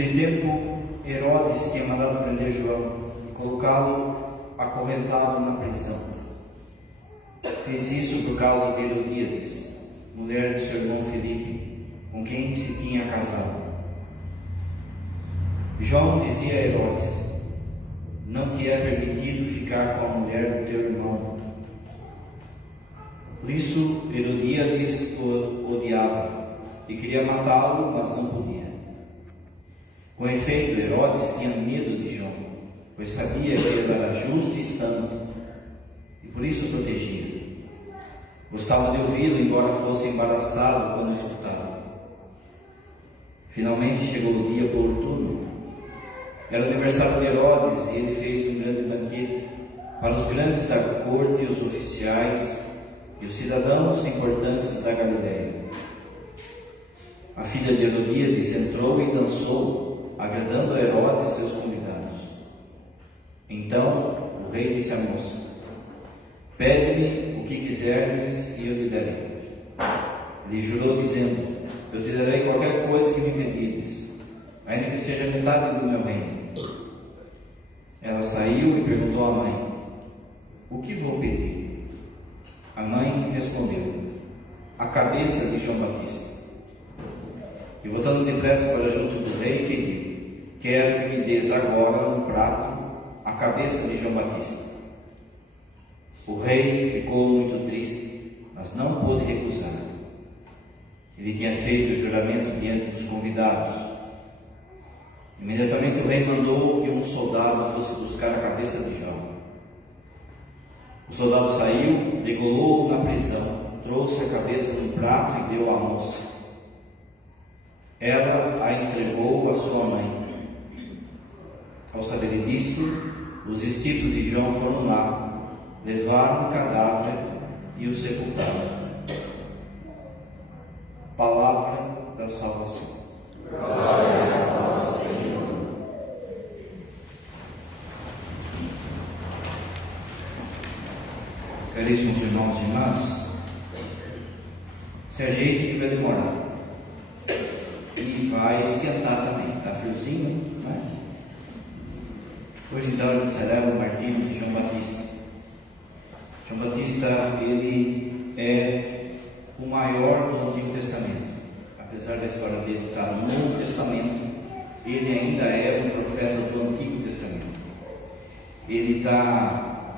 Naquele tempo, Herodes tinha mandado prender João e colocá-lo acorrentado na prisão. Fez isso por causa de Herodíades, mulher de seu irmão Filipe, com quem se tinha casado. João dizia a Herodes: não te é permitido ficar com a mulher do teu irmão. Por isso Herodíades o odiava e queria matá-lo, mas não podia. Com efeito, Herodes tinha medo de João, pois sabia que ele era justo e santo, e por isso o protegia. Gostava de ouvi-lo, embora fosse embaraçado quando o escutava. Finalmente chegou o dia oportuno. Era o aniversário de Herodes e ele fez um grande banquete para os grandes da corte, os oficiais e os cidadãos importantes da Galileia. A filha de Herodíades entrou e dançou, agradando a Herodes e seus convidados. Então o rei disse à moça: pede-me o que quiseres e eu te darei. Ele jurou dizendo: eu te darei qualquer coisa que me pedires, ainda que seja metade do meu reino. Ela saiu e perguntou à mãe: o que vou pedir? A mãe respondeu: a cabeça de João Batista. E voltando depressa para junto do rei, pediu: quero que me des agora no prato a cabeça de João Batista. O rei ficou muito triste, mas não pôde recusar. Ele tinha feito o juramento diante dos convidados. Imediatamente o rei mandou que um soldado fosse buscar a cabeça de João. O soldado saiu, degolou-o na prisão, trouxe a cabeça num prato e deu à moça. Ela a entregou à sua mãe. Ao saber disto, os discípulos de João foram lá, levaram o cadáver e o sepultaram. Palavra da salvação. Glória a vós, Senhor. Caríssimos irmãos e irmãs, se ajeite que vai demorar. E vai esquentar também, está friozinho, né? Hoje então a gente celebra o martírio de João Batista. João Batista, ele é o maior do Antigo Testamento. Apesar da história dele estar no Novo Testamento, ele ainda é um profeta do Antigo Testamento. Ele está...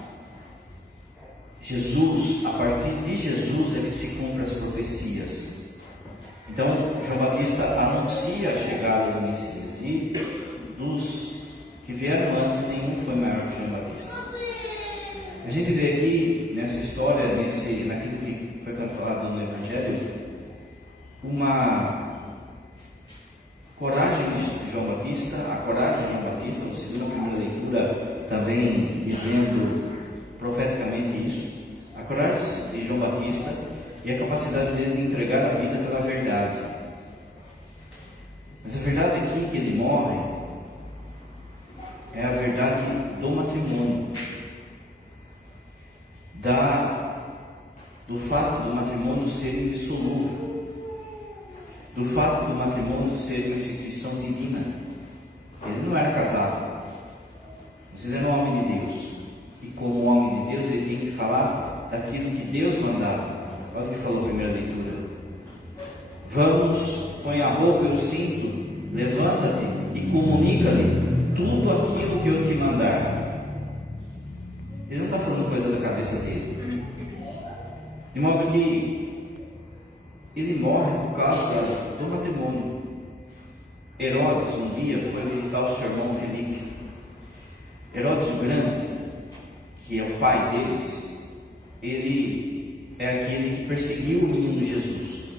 Jesus, a partir de Jesus é que se cumprem as profecias. Então, João Batista anuncia a chegada do Messias, e dos que vieram antes, nenhum foi maior que João Batista. A gente vê aqui, nessa história, naquilo que foi falado no Evangelho, uma coragem de João Batista, a coragem de João Batista, você viu na primeira leitura também dizendo profeticamente isso, a coragem de João Batista e a capacidade dele de entregar a vida pela verdade. Mas a verdade aqui que ele morre é a verdade do matrimônio, do fato do matrimônio ser indissolúvel, do fato do matrimônio ser uma instituição divina. Ele não era casado, mas ele era um homem de Deus, e como homem de Deus ele tem que falar daquilo que Deus mandava. Olha o que falou a primeira leitura: vamos, põe a roupa e o cinto, levanta-te e comunica-lhe tudo aquilo que eu te mandar. Ele não está falando coisa da cabeça dele, de modo que ele morre por causa do matrimônio. Herodes um dia foi visitar o seu irmão Filipe. Herodes o Grande, que é o pai deles, ele é aquele que perseguiu o menino Jesus.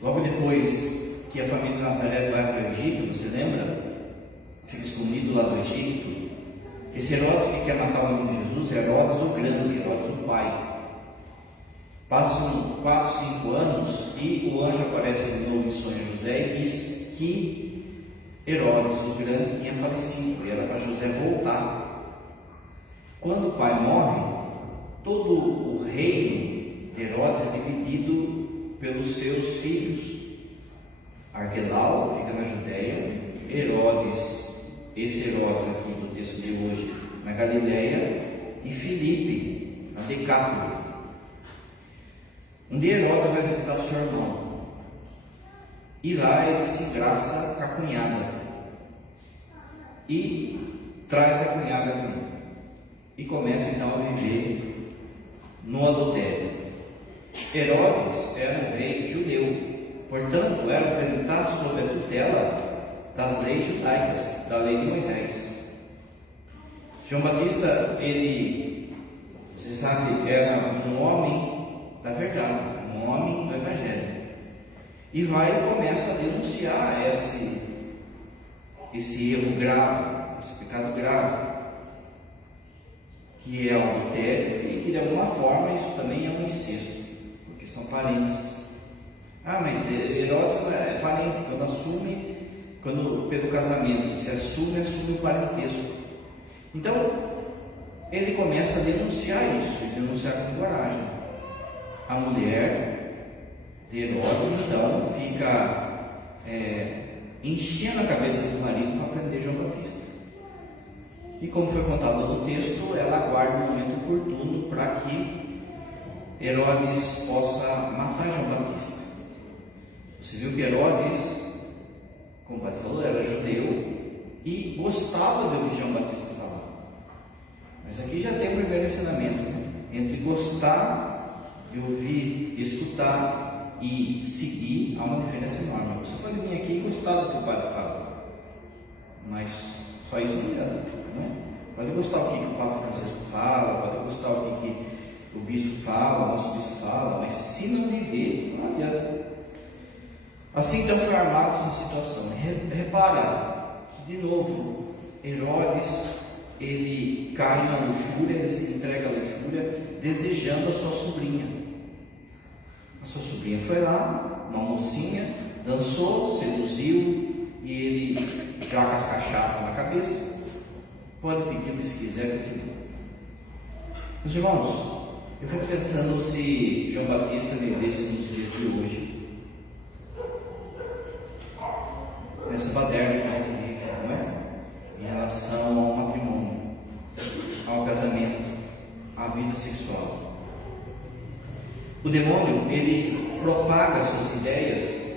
Logo depois que a família de Nazaré vai para o Egito, você lembra? Fica escondido lá do Egito. Esse Herodes que quer matar o menino Jesus é Herodes o Grande, Herodes o pai. Passam 4, 5 anos e o anjo aparece de novo em sonho a José e diz que Herodes o Grande tinha falecido e era para José voltar. Quando o pai morre, todo o reino de Herodes é dividido pelos seus filhos. Arquelau fica na Judéia, Herodes, esse Herodes aqui do texto de hoje, na Galileia, e Filipe, na Decápole. Um dia Herodes vai visitar o seu irmão, e lá ele se engraça com a cunhada, e traz a cunhada com ele, e começa então a viver no adultério. Herodes era um rei judeu, portanto era para ele estar sob a tutela das leis judaicas, da lei de Moisés. João Batista, ele, você sabe, era um homem da verdade, um homem do Evangelho, e vai e começa a denunciar esse erro grave, esse pecado grave, que é o adultério, e que de alguma forma isso também é um incesto, porque são parentes. Mas Herodes é parente, quando pelo casamento se assume o parentesco. Então, ele começa a denunciar isso, e denunciar com coragem. A mulher de Herodes, então, fica enchendo a cabeça do marido para prender João Batista. E como foi contado no texto, ela aguarda um momento oportuno para que Herodes possa matar João Batista. Você viu que Herodes, como o pai falou, era judeu e gostava de ouvir João Batista falar. Mas aqui já tem o primeiro ensinamento, né? Entre gostar de ouvir, de escutar e seguir, há uma diferença enorme. Você pode vir aqui e gostar do que o pai fala, mas só isso não adianta, não é? Pode gostar do que o Papa Francisco fala, pode gostar do que o bispo fala, o nosso bispo fala, mas se não viver, não adianta. Assim então foi armado essa situação. Repara que, de novo, Herodes, ele cai na luxúria, ele se entrega à luxúria, desejando a sua sobrinha. A sua sobrinha foi lá, uma mocinha, dançou, seduziu, e ele, já com as cachaças na cabeça, pode pedir o que se quiser, continua. Meus irmãos, eu fico pensando se João Batista vivesse nos dias de hoje, nessa baderna que a gente vive, não é? Em relação ao matrimônio, ao casamento, à vida sexual. O demônio, ele propaga suas ideias,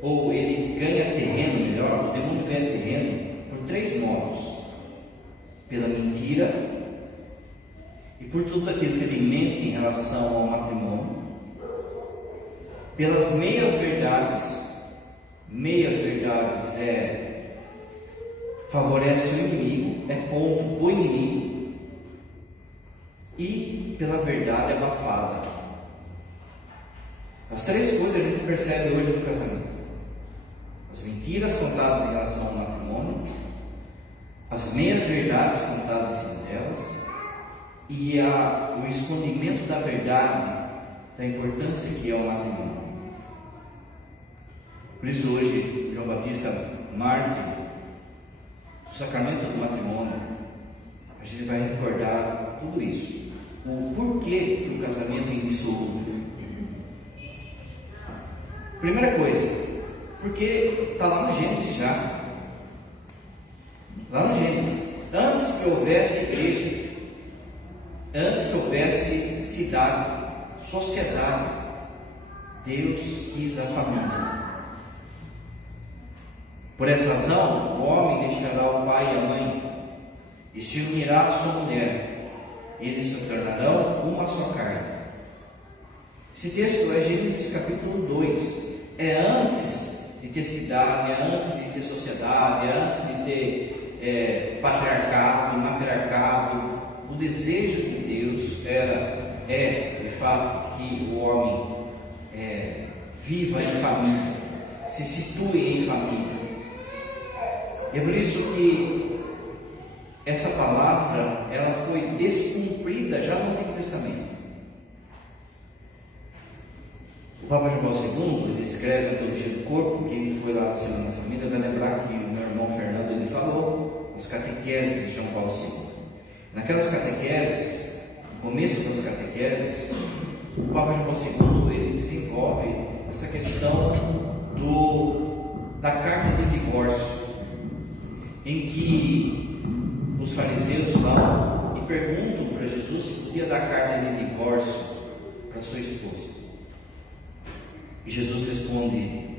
ou ele ganha terreno, melhor, o demônio ganha terreno por 3 modos: pela mentira, e por tudo aquilo que ele mente em relação ao matrimônio, pelas meias verdades. Meias verdades favorece o inimigo, é ponto o inimigo, e pela verdade abafada. As 3 coisas a gente percebe hoje no casamento: as mentiras contadas em relação ao matrimônio, as meias verdades contadas em cima delas, e o escondimento da verdade, da importância que é o matrimônio. Por isso hoje, João Batista, mártir do sacramento do matrimônio, a gente vai recordar tudo isso. O porquê que o casamento é indissolúvel. Primeira coisa, porque está lá no Gênesis já. Lá no Gênesis. Antes que houvesse igreja, antes que houvesse cidade, sociedade, Deus quis a família. Por essa razão, o homem deixará o pai e a mãe, e se unirá à sua mulher, e eles se tornarão uma só carne. Esse texto é Gênesis capítulo 2. É antes de ter cidade, é antes de ter sociedade, é antes de ter patriarcado, matriarcado. O desejo de Deus é de fato que o homem viva em família, se situe em família. E é por isso que essa palavra ela foi descumprida já no Antigo Testamento. O Papa João Paulo II, ele escreve a Teologia do Corpo. Quem foi lá na Semana da Família vai lembrar que o meu irmão Fernando ele falou as catequeses de João Paulo II. Naquelas catequeses, no começo das catequeses, o Papa João Paulo II ele desenvolve essa questão da carta de divórcio. em que os fariseus vão e perguntam para Jesus se podia dar carta de divórcio para sua esposa. E Jesus responde: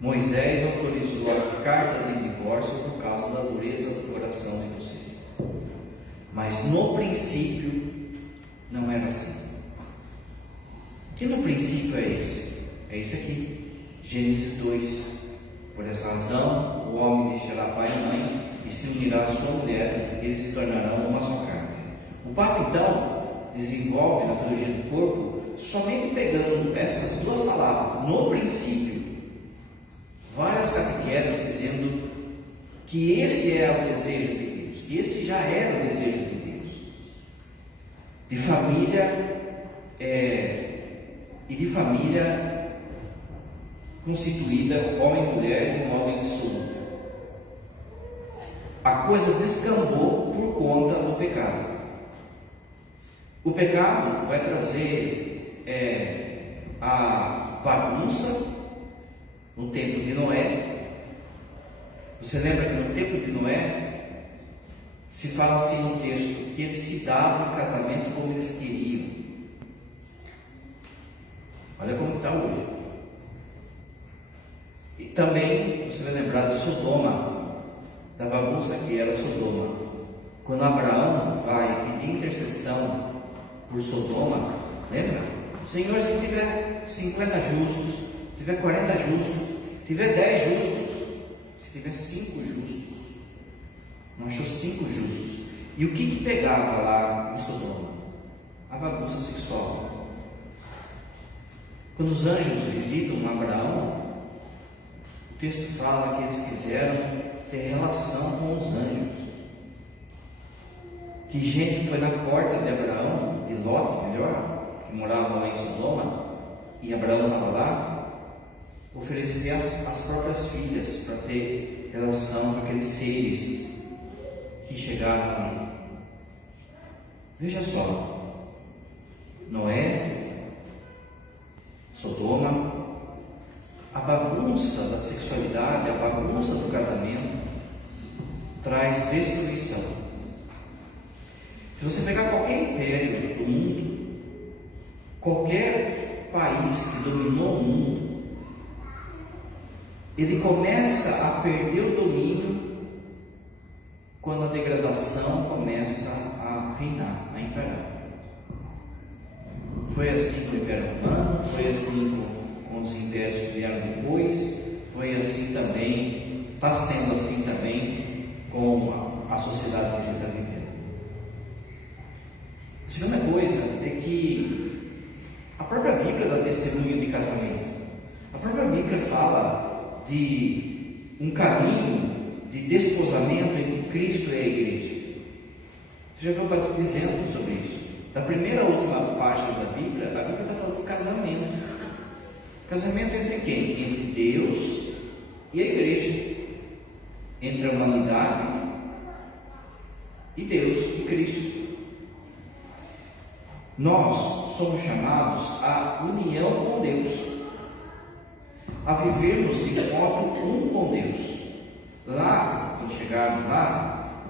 Moisés autorizou a carta de divórcio por causa da dureza do coração de vocês. Mas no princípio não era assim. Que no princípio é esse? É esse aqui, Gênesis 2. Por essa razão, o homem deixará pai e mãe e se unirá à sua mulher, e eles se tornarão uma só carne. O Papa então desenvolve na teologia do corpo, somente pegando essas duas palavras, no princípio, várias catequeses dizendo que esse é o desejo de Deus, que esse já era o desejo de Deus, de família e de família constituída, homem e mulher, de modo indissolúvel. A coisa descambou por conta do pecado. O pecado vai trazer a bagunça no tempo de Noé. Você lembra que no tempo de Noé se fala assim no texto, que eles se davam em casamento como eles queriam. Olha como está hoje. E também você vai lembrar de Sodoma, da bagunça que era Sodoma. Quando Abraão vai pedir intercessão por Sodoma, lembra? Senhor, se tiver 50 justos, se tiver 40 justos, se tiver 10 justos, se tiver 5 justos, não achou 5 justos. E o que pegava lá em Sodoma? A bagunça sexual. Quando os anjos visitam Abraão, o texto fala que eles quiseram ter relação com os anjos. Que gente foi na porta de Abraão, de Ló, melhor, que morava lá em Sodoma, e Abraão estava lá, oferecer as próprias filhas para ter relação com aqueles seres que chegaram ali. Veja só, Noé, Sodoma, a bagunça da sexualidade, a bagunça do casamento traz destruição. Se você pegar qualquer império do mundo, qualquer país que dominou o mundo, ele começa a perder o domínio quando a degradação começa a reinar, a imperar. Foi assim com o Império Romano, foi assim com os impérios que vieram depois, foi assim também, está sendo assim também com a sociedade que a gente está vivendo. A segunda coisa é que a própria Bíblia dá testemunho de casamento. A própria Bíblia fala de um caminho de desposamento entre Cristo e a igreja. Você já viu o Padre dizendo sobre isso? Da primeira à última página da Bíblia, a Bíblia está falando de casamento. Casamento entre quem? Entre Deus e a igreja. Entre a humanidade e Deus, e Cristo. Nós somos chamados à união com Deus, a vivermos de modo um com Deus. Lá, quando chegarmos lá,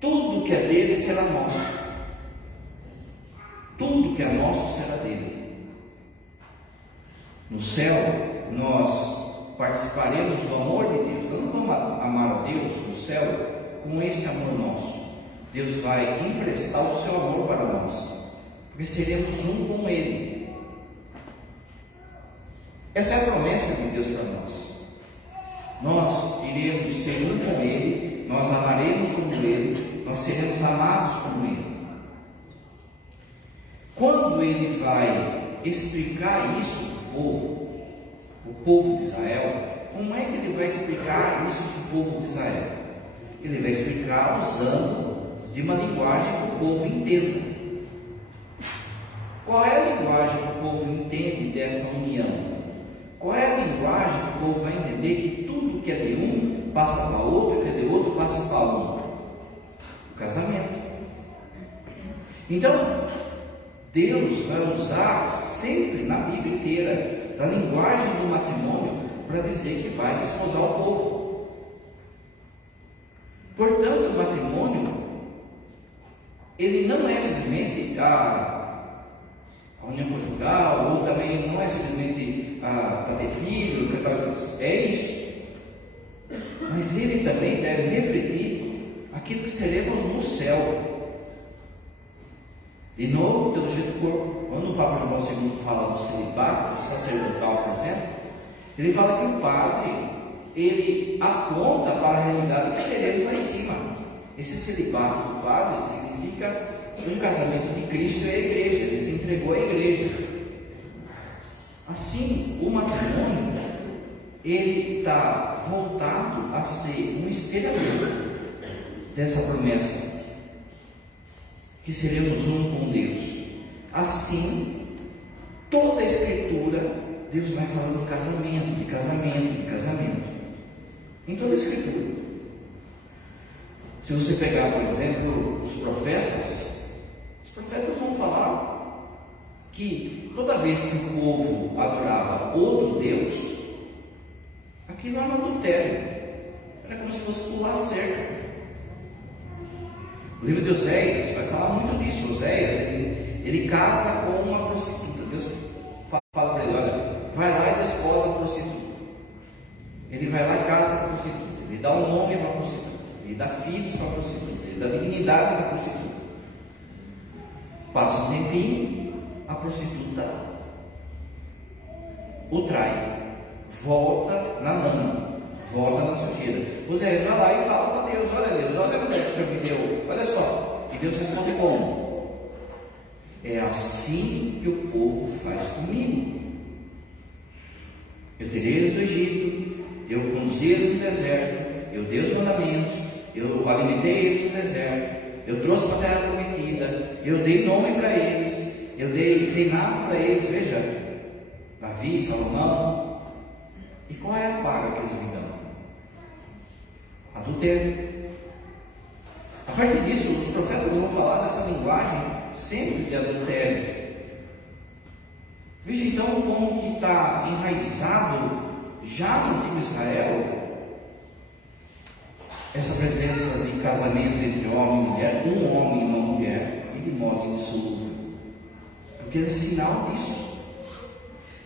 tudo que é dele será nosso. Tudo que é nosso será dele. No céu, nós participaremos do amor de Deus. Nós não vamos amar a Deus no céu com esse amor nosso. Deus vai emprestar o seu amor para nós, porque seremos um com Ele. Essa é a promessa de Deus para nós. Nós iremos ser um com Ele, nós amaremos como Ele, nós seremos amados como Ele. Quando Ele vai explicar isso para o povo de Israel, como é que Ele vai explicar isso para o povo de Israel? Ele vai explicar usando de uma linguagem que o povo entenda. Qual é a linguagem que o povo entende dessa união? Qual é a linguagem que o povo vai entender que tudo que é de um passa para outro, que é de outro passa para um? O casamento. Então, Deus vai usar sempre na Bíblia inteira da linguagem do matrimônio para dizer que vai desposar o povo. Portanto, o matrimônio, ele não é simplesmente a união conjugal, ou também não é simplesmente para ter filho, é isso. Mas ele também deve refletir aquilo que seremos no céu. De novo, teologia do corpo. Quando o Papa João II fala do celibato sacerdotal, por exemplo, ele fala que o padre, ele aponta para a realidade que seremos lá em cima. Esse celibato do padre significa um casamento de Cristo e a igreja. Ele se entregou à igreja. Assim, o matrimônio, ele está voltado a ser um espelhamento dessa promessa, que seremos um com Deus. Assim, toda a Escritura, Deus vai falando de casamento, de casamento, de casamento. Em toda a Escritura. Se você pegar, por exemplo, os profetas vão falar que toda vez que o povo adorava outro Deus, aquilo era um adultério. Era como se fosse pular cerca. O livro de Oséias vai falar muito disso. Oséias, ele casa com uma prostituta. Deus fala para ele: olha, vai lá e desposa a prostituta. Ele vai lá e casa com a prostituta. Ele dá um nome para a prostituta. Ele dá filhos para a prostituta. Ele dá dignidade para a prostituta. Passa um tempinho, a prostituta o trai. Volta na lama. Volta na sujeira. Oséias vai lá e fala para Deus: olha Deus, olha a mulher que o Senhor me deu. Olha só. E Deus responde como? É assim que o povo faz comigo. Eu tirei eles do Egito, eu conduzi eles no deserto, eu dei os mandamentos, eu alimentei eles no deserto, eu trouxe para a terra prometida, eu dei nome para eles, eu dei reinado para eles. Veja, Davi, Salomão. E qual é a paga que eles me dão? Adultério. A partir disso, os profetas vão falar dessa linguagem sempre de adultério. Veja então como que está enraizado já no antigo Israel essa presença de casamento entre homem e mulher, um homem e uma mulher, e de modo indissolúvel. Porque é sinal disso.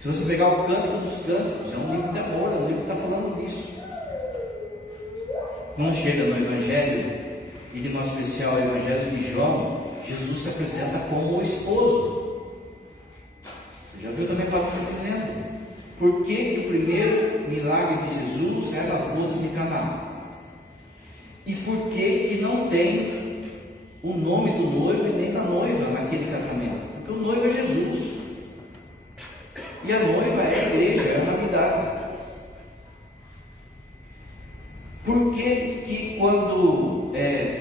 Se você pegar o Cântico dos Cânticos, é um livro de amor, é um livro que está falando disso. Quando chega no Evangelho, e de modo especial o Evangelho de João, Jesus se apresenta como o esposo. Você já viu também Paulo dizendo: por que o primeiro milagre de Jesus é das bodas de Caná? E por que não tem o nome do noivo e nem da noiva naquele casamento? Porque o noivo é Jesus. E a noiva é a igreja, é a humanidade.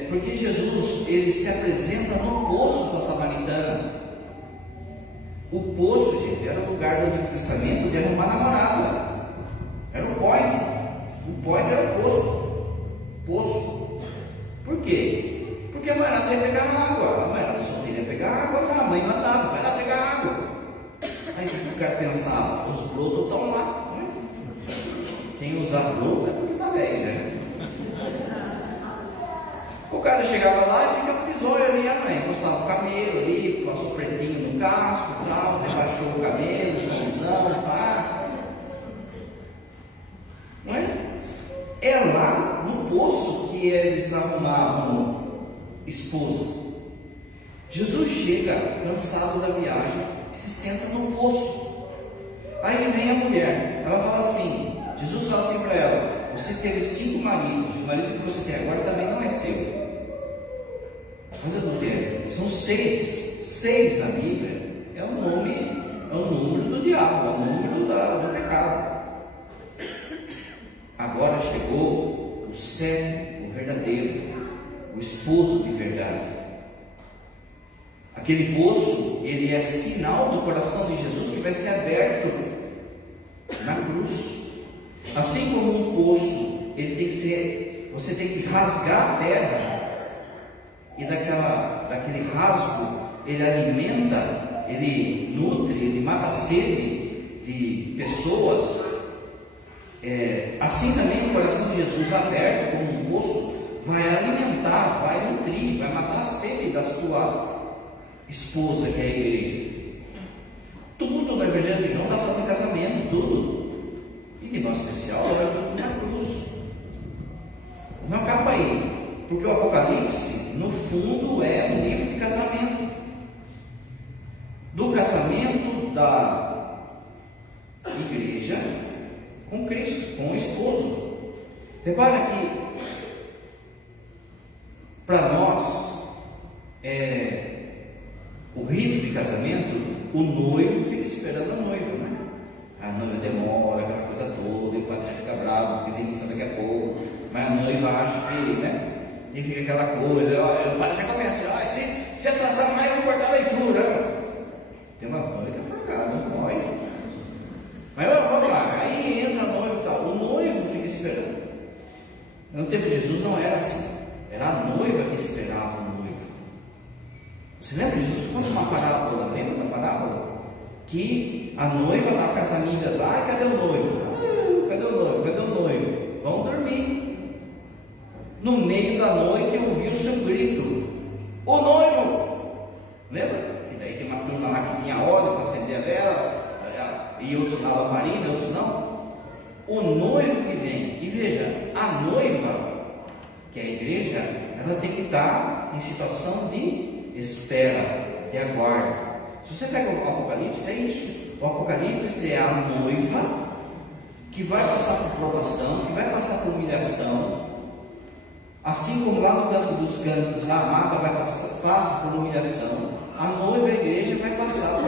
Porque Jesus, ele se apresenta no poço da Samaritana. O poço, gente, era o lugar do Antigo Testamento de arrumar namorada. Era o point. O point era o poço. Por quê? Porque a mulherada ia pegar água. A mulherada só queria pegar água, a mãe mandava: vai lá pegar água. Aí o cara pensava: os brotos estão lá. Né? Quem usar broto é porque está velho, né? O cara chegava lá e ficava de zóio ali, a mãe encostava o camelo ali, passou pretinho no casco e tal, rebaixou o camelo, somzão, pá. Não é? É lá no poço que eles arrumavam esposa. Jesus chega cansado da viagem e se senta no poço. Aí vem a mulher, ela fala assim, Jesus fala assim para ela: você teve 5 maridos, o marido que você tem agora também não é seu. Olha a mulher, são 6 na Bíblia. É o número do diabo, é o número do pecado. Agora chegou o 7, o verdadeiro, o esposo de verdade. Aquele poço, ele é sinal do coração de Jesus que vai ser aberto na cruz. Assim como um poço, ele tem que ser, você tem que rasgar a terra, e daquele rasgo, ele alimenta, ele nutre, ele mata a sede de pessoas. Assim também o coração de Jesus aberto como um poço vai alimentar, vai nutrir, vai matar a sede da sua esposa, que é a igreja. Tudo no Evangelho de João está falando de casamento, tudo. E que nosso especial é na cruz. Não acaba aí, porque o Apocalipse, no fundo, é um livro de casamento. Do casamento da igreja com Cristo, com o esposo. Repara que para nós o rito de casamento, o noivo fica esperando a noiva, né? A noiva demora, aquela coisa toda, e o padre já fica bravo, porque tem missa daqui a pouco, mas a noiva acha que, né? E fica aquela coisa, o padre já começa, se atrasar mais, eu vou cortar a leitura. Tem umas noivas que é forcada, não pode. Mas vamos lá, aí entra a noiva e tal. O noivo fica esperando. No tempo de Jesus não era assim. Era a noiva que esperava o noivo. Você lembra de Jesus conta uma parábola? Lembra da parábola? Que a noiva estava com as amigas lá, cadê o noivo? Cadê o noivo? Cadê o noivo? Vão dormir. No meio da noite ouviu-se um grito: o noivo! Lembra? E daí tem uma turma lá que tinha óleo para acender a vela, e outros na lamparina, outros não. O noivo que vem, e veja, a noiva, que é a igreja, ela tem que estar em situação de espera, de aguardo. Se você pega o Apocalipse, é isso. O Apocalipse é a noiva que vai passar por provação, que vai passar por humilhação. Assim como lá no canto dos cantos, a amada passa por humilhação, a noiva, a igreja, vai passar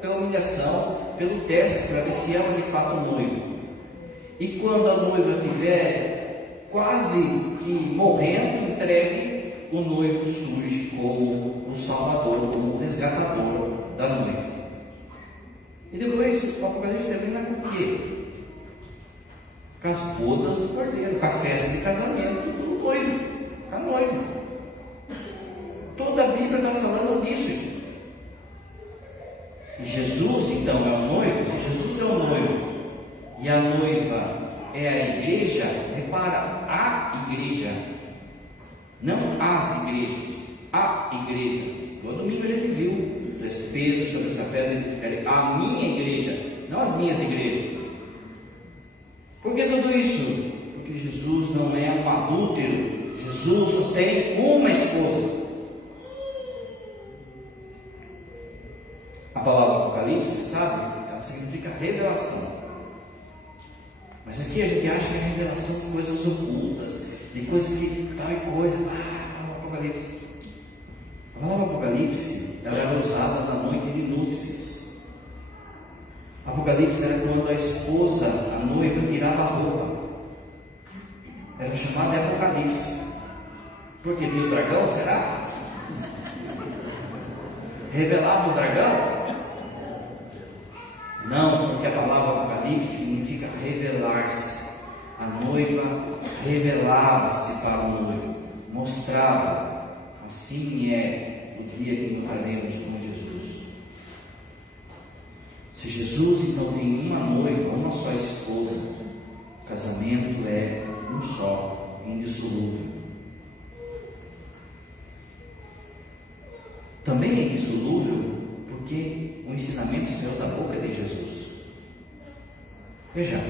pela humilhação, pelo teste, para ver se ela de fato é noivo. E quando a noiva estiver quase que morrendo, entregue, o noivo surge como o salvador, como o resgatador da noiva. E depois o Apocalipse termina com o quê? Com as bodas do cordeiro, com a festa de casamento do noivo, com a noiva. Toda a Bíblia está falando disso. E Jesus então é o noivo. Se Jesus é o noivo e a noiva é a igreja, repara, a igreja, não as igrejas, a igreja. No domingo a gente viu respeito sobre essa pedra edificarei a minha igreja, não as minhas igrejas. Por que tudo isso? Porque Jesus não é um adúltero. Jesus só tem uma esposa. A palavra Apocalipse, sabe? Ela significa revelação. Mas aqui a gente acha que é revelação de coisas ocultas, de coisas que tal e coisa. Apocalipse. A palavra Apocalipse, ela era usada na noite de núpcias. Apocalipse era quando a esposa, a noiva, tirava a roupa. Era chamada de Apocalipse. Porque viu o dragão, será? Revelava o dragão? Não, porque a palavra Apocalipse significa revelar-se. A noiva revelava-se para o noivo, mostrava. Assim é o dia que encontraremos com Jesus. Se Jesus então tem uma noiva, uma só esposa, o casamento é um só, indissolúvel. Também é indissolúvel porque o ensinamento saiu da boca de Jesus. Veja,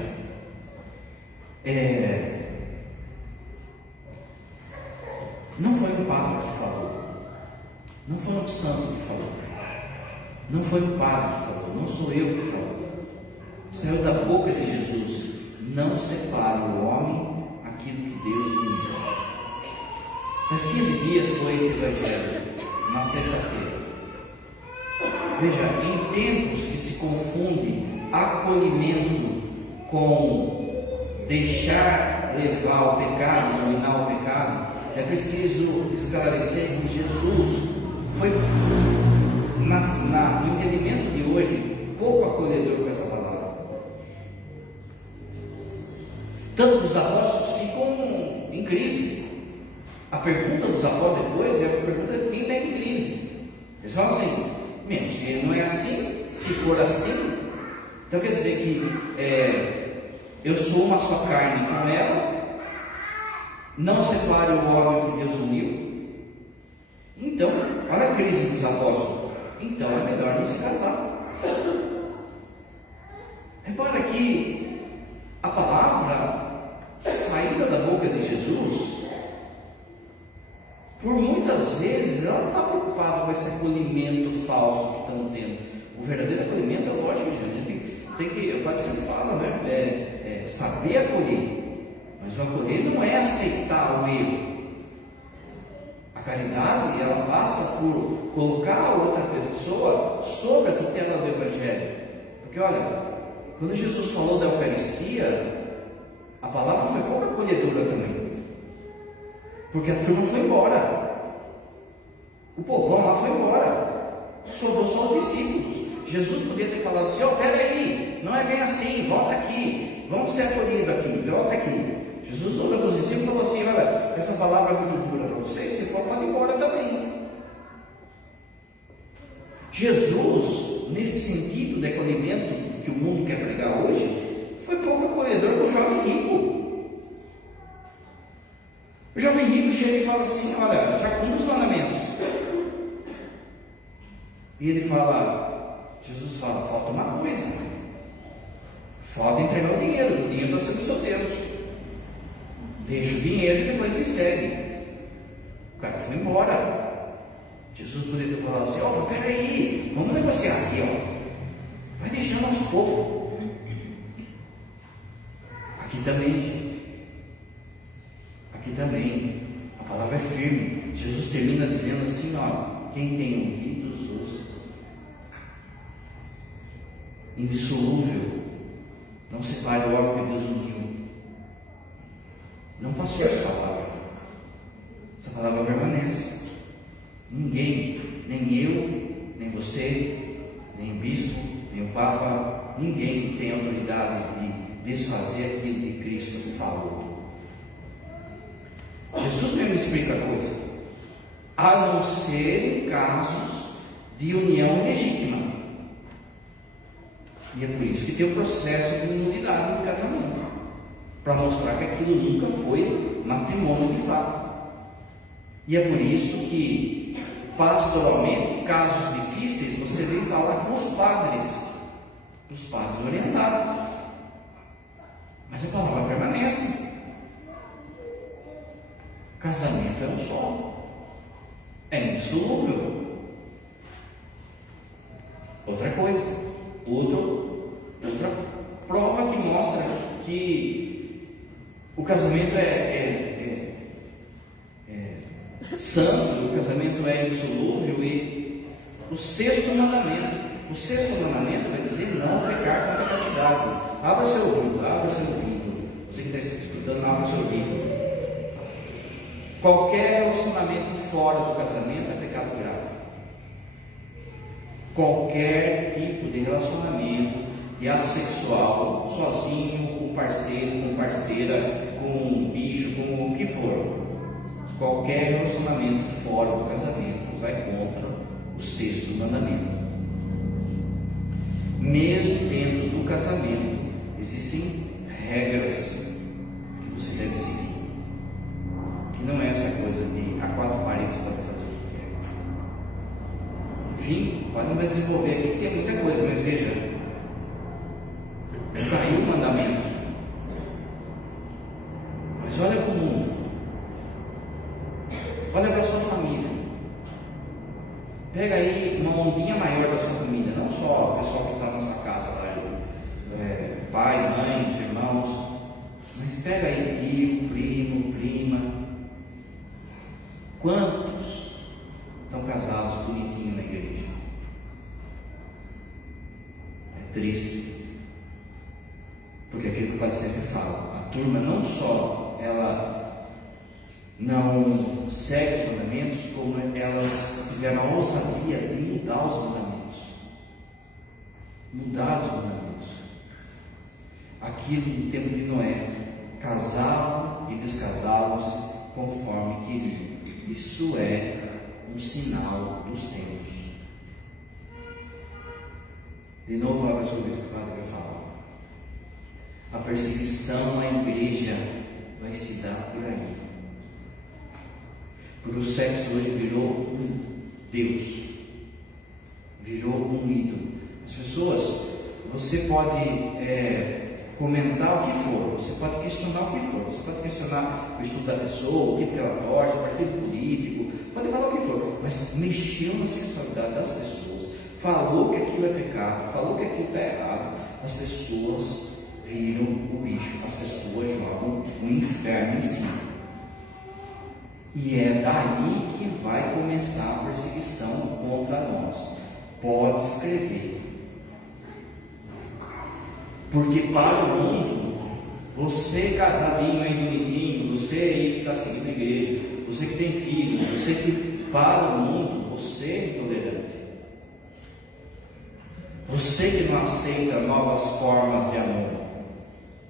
não foi um padre que falou, não foi um santo que falou, não foi um padre que falou, não sou eu que falou. Saiu da boca de Jesus. Não separe o homem aquilo que Deus lhe deu. Faz 15 dias foi esse evangelho, na sexta-feira. Veja, em tempos que se confunde acolhimento com deixar levar o pecado, dominar o pecado, é preciso esclarecer que Jesus foi, no entendimento de hoje, pouco acolhedor com essa palavra. Tanto que os apóstolos ficam em crise. A pergunta dos apóstolos depois é a pergunta de quem está em crise. Eles falam assim: se não é assim, se for assim, então quer dizer que eu sou uma só carne com ela, Não separe o homem que Deus uniu. Então, olha a crise dos apóstolos. Então é melhor não se casar. Repara que a palavra saída da boca de Jesus, por muitas vezes, ela não está preocupada com esse acolhimento falso que estão tendo. O verdadeiro acolhimento é lógico, gente. A gente tem que, o Padre sempre fala, né? Saber acolher. Mas o acolher não é aceitar o erro. A caridade, ela passa por colocar a outra pessoa sobre a tutela do Evangelho. Porque olha, quando Jesus falou da Eucaristia, a palavra foi pouco acolhedora também. Porque a turma foi embora. O povão lá foi embora. Sobrou só os discípulos. Jesus podia ter falado assim: ó, peraí, não é bem assim, volta aqui, vamos ser acolhidos aqui, volta aqui. Jesus olhou para os discípulos e falou assim: olha, essa palavra é muito dura para vocês, se for, pode ir embora também. Jesus, nesse sentido de acolhimento que o mundo quer pregar hoje, foi pouco acolhedor com o jovem rico. O jovem rico chega e fala assim: olha, já cumpre os mandamentos. E ele fala, Jesus fala: falta uma coisa, falta entregar o dinheiro está sendo seu Deus. Deixa o dinheiro e depois me segue. O cara foi embora. Jesus poderia ter falado assim: ó, peraí, vamos negociar aqui, ó. Vai deixando aos poucos. Aqui também, gente. Aqui também. A palavra é firme. Jesus termina dizendo assim: ó, quem tem ouvidos, ouça. Indissolúvel. Não separe o órgão que Deus uniu. Não passou essa palavra. Essa palavra permanece. Ninguém, nem eu, nem você, nem o bispo, nem o Papa, ninguém tem autoridade de desfazer aquilo que Cristo falou. Jesus mesmo explica a coisa. A não ser em casos de união legítima. E é por isso que tem o processo de nulidade de casamento, para mostrar que aquilo nunca foi matrimônio de fato. E é por isso que, pastoralmente, casos difíceis, você vem falar com os padres orientados. Mas a palavra permanece. Casamento é um só, é indissolúvel. Outra coisa, outra prova que mostra que o casamento é santo, o casamento é indissolúvel. E o sexto mandamento vai dizer: não pecar contra a castidade. Abra seu ouvido. Você que está escutando, abra seu ouvido. Qualquer relacionamento fora do casamento é pecado grave. Qualquer tipo de relacionamento, de ato sexual, sozinho, com parceiro, com parceira, com um bicho, com o que for. Qualquer relacionamento fora do casamento vai contra o sexto mandamento. Mesmo dentro do casamento, existem regras que você deve seguir. Que não é essa coisa de a quatro paredes para fazer o que quer. Enfim, não vai desenvolver aqui, que tem muita coisa, mas veja, caiu o mandamento. Mas olha para o mundo, olha para a sua família. Pega aí uma ondinha maior da sua família, não só o pessoal que está na sua casa, pai, mãe, os irmãos, mas pega aí tio, primo, prima. Quantos estão casados bonitinho na igreja? É triste, porque aquilo que o Padre sempre fala, a turma não só ela não segue os mandamentos, como elas tiveram a ousadia de mudar os mandamentos. Mudar os mandamentos. Aquilo no tempo de Noé, casavam e descasavam-se conforme queriam. Isso é um sinal dos tempos. De novo, abra sobre o que o Padre vai falar. A perseguição à igreja vai se dar por aí. Porque o sexo hoje virou um Deus, virou um ídolo. As pessoas, você pode comentar o que for, você pode questionar o que for, você pode questionar o estudo da pessoa, o que ela torce, o partido político, pode falar o que for, mas mexeu na sexualidade das pessoas, falou que aquilo é pecado, falou que aquilo está errado, as pessoas viram o bicho, as pessoas jogam o inferno em cima. E é daí que vai começar a perseguição contra nós. Pode escrever. Porque para o mundo, você casadinho aí bonitinho, você aí que está seguindo a igreja, você que tem filhos, você que para o mundo, você é intolerante. Você que não aceita novas formas de amor,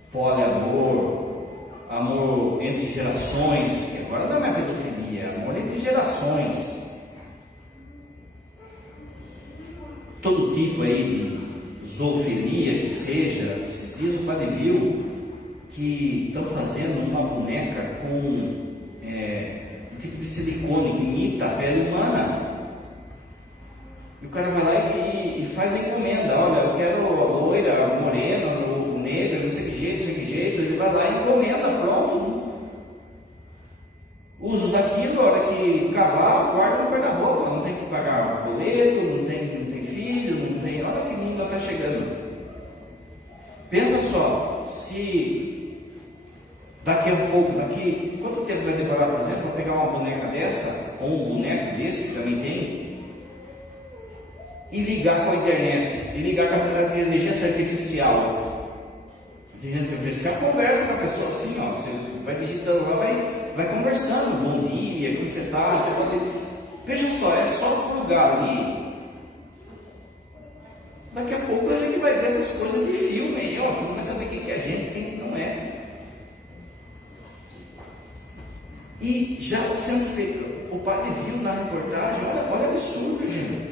poliamor, amor entre gerações, que agora não é mais pedofilia, é amor entre gerações. Todo tipo aí de zoofilia que seja. Esses dias o padre viu que estão fazendo uma boneca com um tipo de silicone que imita a pele humana. E o cara vai lá e faz a encomenda. Olha, eu quero a loira, a morena, o negro, não sei que jeito, não sei que jeito. Ele vai lá e encomenda, pronto. Uso daquilo, a hora que acabar, guarda no guarda-roupa. Não tem que pagar boleto, não tem filho, não tem. Olha que mundo está chegando. Pensa só, se daqui a pouco, quanto tempo vai demorar, por exemplo, para pegar uma boneca dessa, ou um boneco desse que também tem, e ligar com a internet, e ligar com a inteligência artificial. A inteligência artificial conversa com a pessoa assim, ó, você vai digitando lá, vai conversando, bom dia, como você está, você pode... Veja só, é só plugar ali. Daqui a pouco a gente vai ver essas coisas de filme aí, ó, você não vai saber quem que é a gente, quem que não é. E já sendo feito, o padre viu na reportagem, olha o absurdo, gente.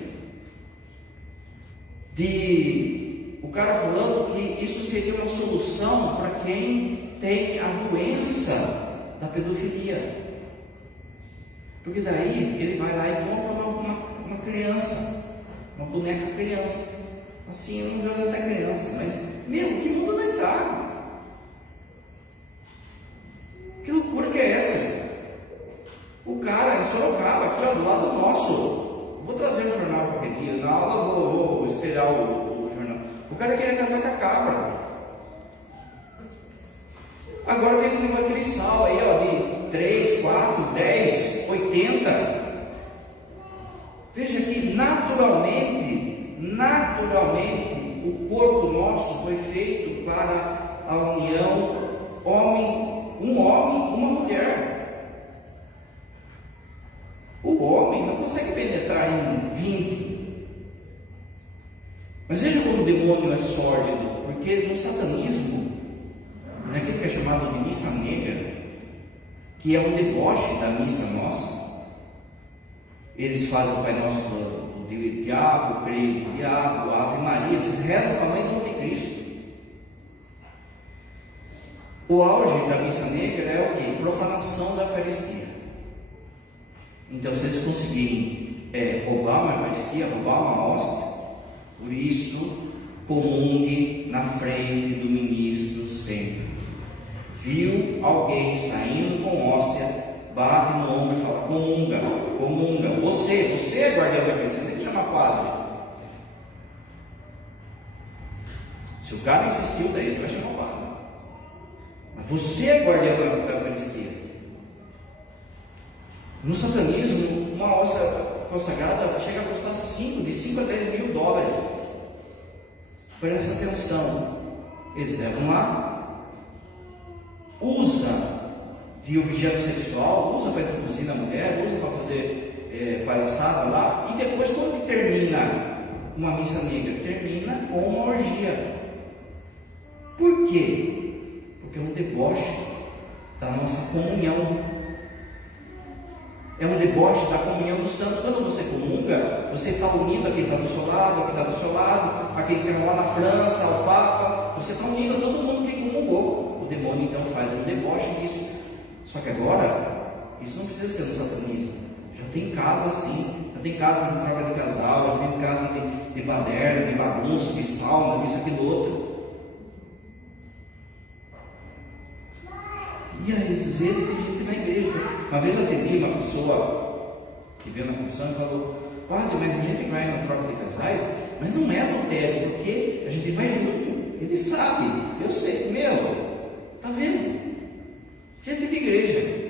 O cara falando que isso seria uma solução para quem tem a doença da pedofilia. Porque daí ele vai lá e compra uma criança, uma boneca criança. Assim, eu não jogo até criança, mas, que mundo não está? Que loucura que é essa? O cara em Sorocaba, aqui ó, do lado nosso, vou trazer o jornal para aquele dia, na aula vou esperar o jornal. O cara queria casar com a cabra. Agora tem esse negócio de trissal aí, ó, de 3, 4, 10, 80. Veja que naturalmente, o corpo nosso foi feito para a união um homem, uma mulher. O homem não consegue penetrar em 20. Mas veja como o demônio é sórdido, porque no satanismo, naquilo que é chamado de missa negra, que é um deboche da missa nossa, eles fazem o Pai Nosso do diabo, creio no diabo, Ave Maria, eles rezam para a mãe do Anticristo. O auge da missa negra é o quê? Profanação da Eucaristia. Então, se eles conseguirem roubar uma Eucaristia, roubar uma hóstia, por isso, comungue na frente do ministro sempre. Viu alguém saindo com hóstia, bate no ombro e fala, comunga, você é guardião da Eucaristia, você tem que chamar padre. Se o cara insistiu, daí você vai chamar o padre. Mas você é guardião da Eucaristia. No satanismo, uma hóstia consagrada chega a custar de 5 a 10 mil dólares. Presta atenção. Eles levam lá, usa de objeto sexual, usa para introduzir na mulher, usa para fazer palhaçada lá, e depois, quando termina uma missa negra, termina com uma orgia. Por quê? Porque é um deboche da nossa comunhão. É um deboche da comunhão dos santos. Quando você comunga, você está unindo a quem está do seu lado, a quem está do seu lado, a quem está lá na França, ao Papa. Você está unindo a todo mundo que comungou. O demônio então faz um deboche disso. Só que agora, isso não precisa ser no satanismo. tem casa assim, já tem casa de troca de casal, já tem casa de baderna, de bagunça, de sauna, disso, aquilo, outro. E às vezes tem gente na igreja. Uma vez eu atendi uma pessoa que veio na confissão e falou: padre, mas a gente vai na troca de casais, mas não é adultério, porque a gente vai junto. Ele sabe, eu sei, tá vendo? Gente de igreja.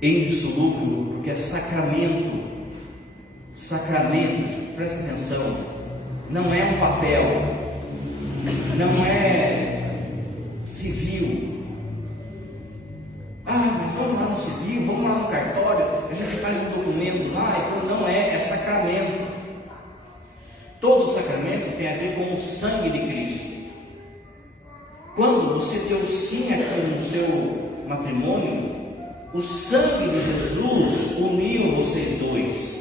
Indissolúvel, porque é sacramento. Sacramento, presta atenção, não é um papel, não é civil. Mas vamos lá no civil, vamos lá no cartório, a gente faz um documento lá, então não é sacramento. Todo sacramento tem a ver com o sangue de Cristo. Quando você deu sim aqui no seu matrimônio, o sangue de Jesus uniu vocês dois.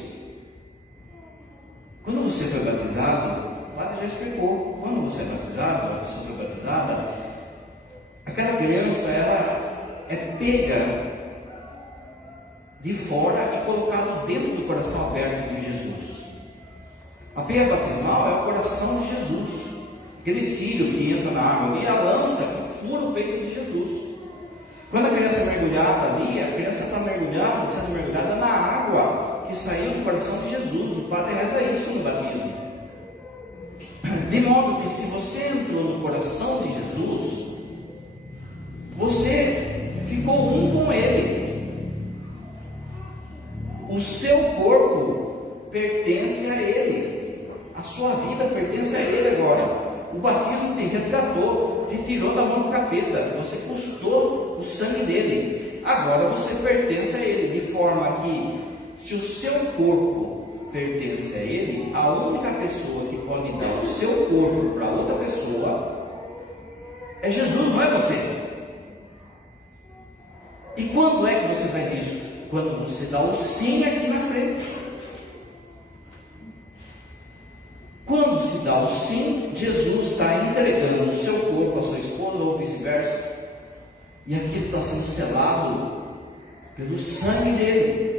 Quando você foi batizado, o padre já explicou, quando você é batizado, a pessoa foi batizada, aquela criança, ela é pega de fora e colocada dentro do coração aberto de Jesus. A peia batismal é o coração de Jesus, aquele cílio que entra na água e a lança fura o peito de Jesus. Quando a criança é mergulhada ali, a criança está sendo mergulhada na água que saiu do coração de Jesus. O padre reza isso no batismo. De modo que se você entrou no coração de Jesus, você ficou um com Ele. O seu corpo pertence a Ele. A sua vida pertence a Ele agora. O batismo te resgatou, te tirou da mão do capeta. Você custou o sangue dele. Agora você pertence a Ele, de forma que, se o seu corpo pertence a Ele, a única pessoa que pode dar o seu corpo para outra pessoa é Jesus, não é você. E quando é que você faz isso? Quando você dá o sim aqui na frente. Quando se dá o sim, Jesus está entregando o seu corpo à sua esposa ou vice-versa. E aquilo está sendo selado pelo sangue dele.